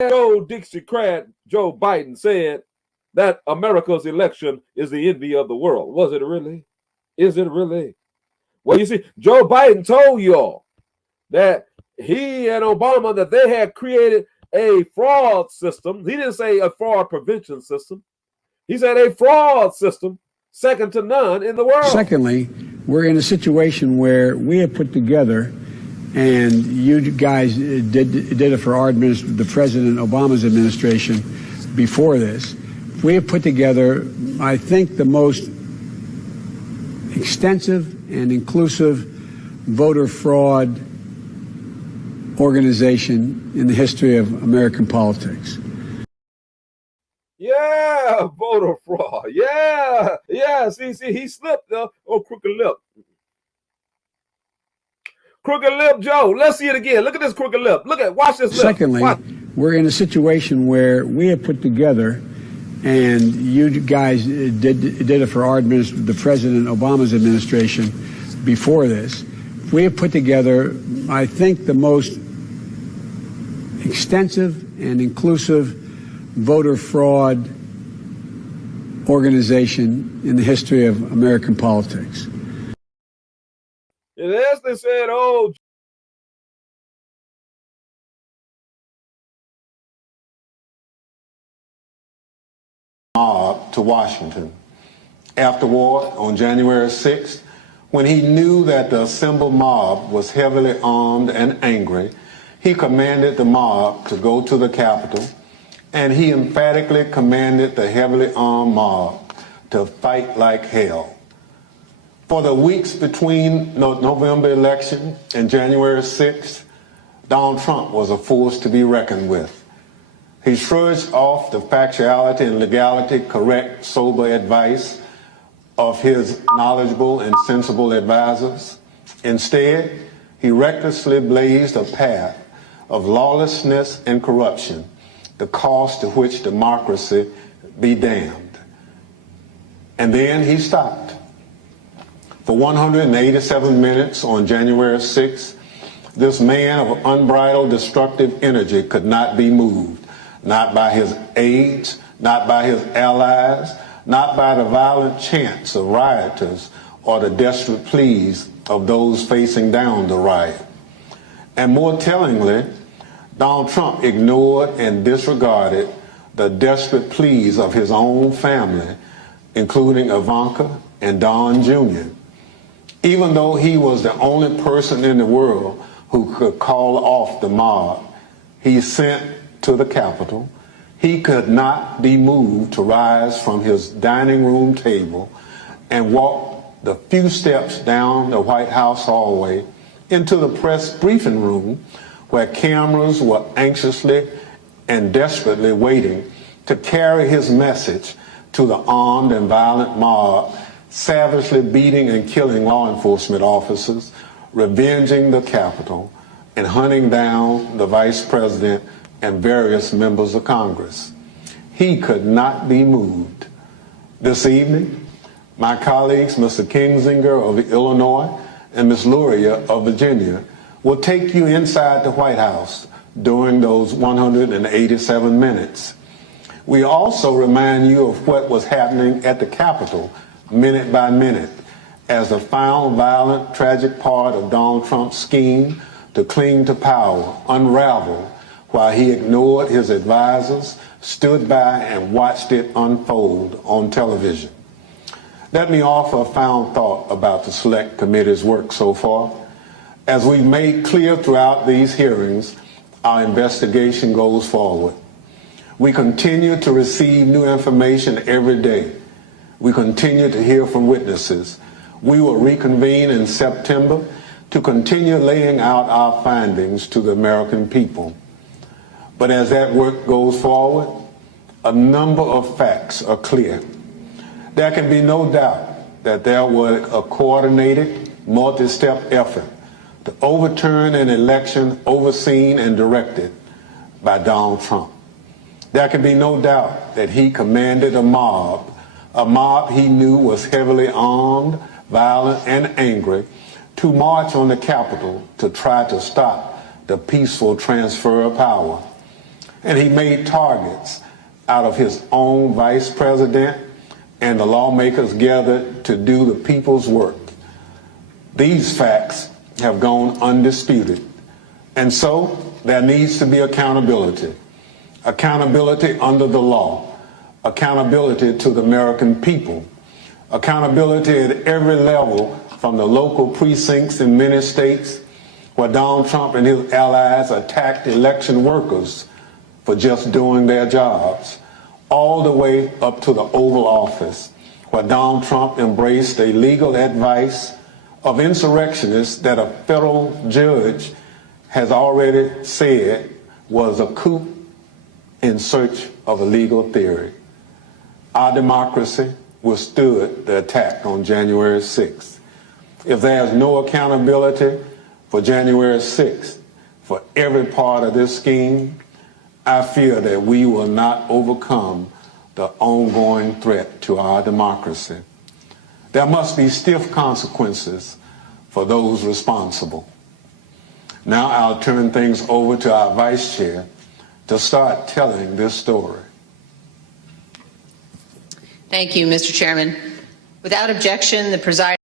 Joe Dixiecrat Joe Biden said that America's election is the envy of the world. Was it really? Is it really? Well, you see, Joe Biden told y'all that he and Obama, that they had created a fraud system. He didn't say a fraud prevention system. He said a fraud system second to none in the world. Secondly, we're in a situation where we have put together, and you guys did it for our the President Obama's administration before this. We have put together, I think, the most extensive and inclusive voter fraud organization in the history of American politics. Yeah, voter fraud. Yeah. See, he slipped. Crooked lip. Crooked lip, Joe. Let's see it again. Look at this crooked lip. Watch this lip. Secondly, we're in a situation where we have put together, and you guys did it for our the President Obama's administration before this. We have put together, I think, the most extensive and inclusive voter fraud organization in the history of American politics. Yes, they said, mob to Washington. Afterward, on January 6th, when he knew that the assembled mob was heavily armed and angry, he commanded the mob to go to the Capitol, and he emphatically commanded the heavily armed mob to fight like hell. For the weeks between the November election and January 6th, Donald Trump was a force to be reckoned with. He shrugged off the factuality and legality correct, sober advice of his knowledgeable and sensible advisors. Instead, he recklessly blazed a path of lawlessness and corruption, the cost to which democracy be damned. And then he stopped. For 187 minutes on January 6th, this man of unbridled destructive energy could not be moved, not by his aides, not by his allies, not by the violent chants of rioters or the desperate pleas of those facing down the riot. And more tellingly, Donald Trump ignored and disregarded the desperate pleas of his own family, including Ivanka and Don Jr. Even though he was the only person in the world who could call off the mob he sent to the Capitol, he could not be moved to rise from his dining room table and walk the few steps down the White House hallway into the press briefing room, where cameras were anxiously and desperately waiting to carry his message to the armed and violent mob, savagely beating and killing law enforcement officers, revenging the Capitol, and hunting down the Vice President and various members of Congress. He could not be moved. This evening, my colleagues, Mr. Kinzinger of Illinois and Ms. Luria of Virginia, will take you inside the White House during those 187 minutes. We also remind you of what was happening at the Capitol minute by minute as the final violent, tragic part of Donald Trump's scheme to cling to power unraveled while he ignored his advisors, stood by and watched it unfold on television. Let me offer a final thought about the Select Committee's work so far. As we've made clear throughout these hearings, our investigation goes forward. We continue to receive new information every day. We continue to hear from witnesses. We will reconvene in September to continue laying out our findings to the American people. But as that work goes forward, a number of facts are clear. There can be no doubt that there was a coordinated, multi-step effort to overturn an election overseen and directed by Donald Trump. There can be no doubt that he commanded a mob he knew was heavily armed, violent, and angry, to march on the Capitol to try to stop the peaceful transfer of power. and he made targets out of his own vice president and the lawmakers gathered to do the people's work. These facts have gone undisputed, and so there needs to be accountability. Accountability under the law, accountability to the American people, accountability at every level, from the local precincts in many states where Donald Trump and his allies attacked election workers for just doing their jobs, all the way up to the Oval Office, where Donald Trump embraced a legal advice of insurrectionists that a federal judge has already said was a coup in search of a legal theory. Our democracy withstood the attack on January 6th. If there's no accountability for January 6th, for every part of this scheme, I fear that we will not overcome the ongoing threat to our democracy. There must be stiff consequences for those responsible. Now I'll turn things over to our vice chair to start telling this story. Thank you, Mr. Chairman. Without objection, the presiding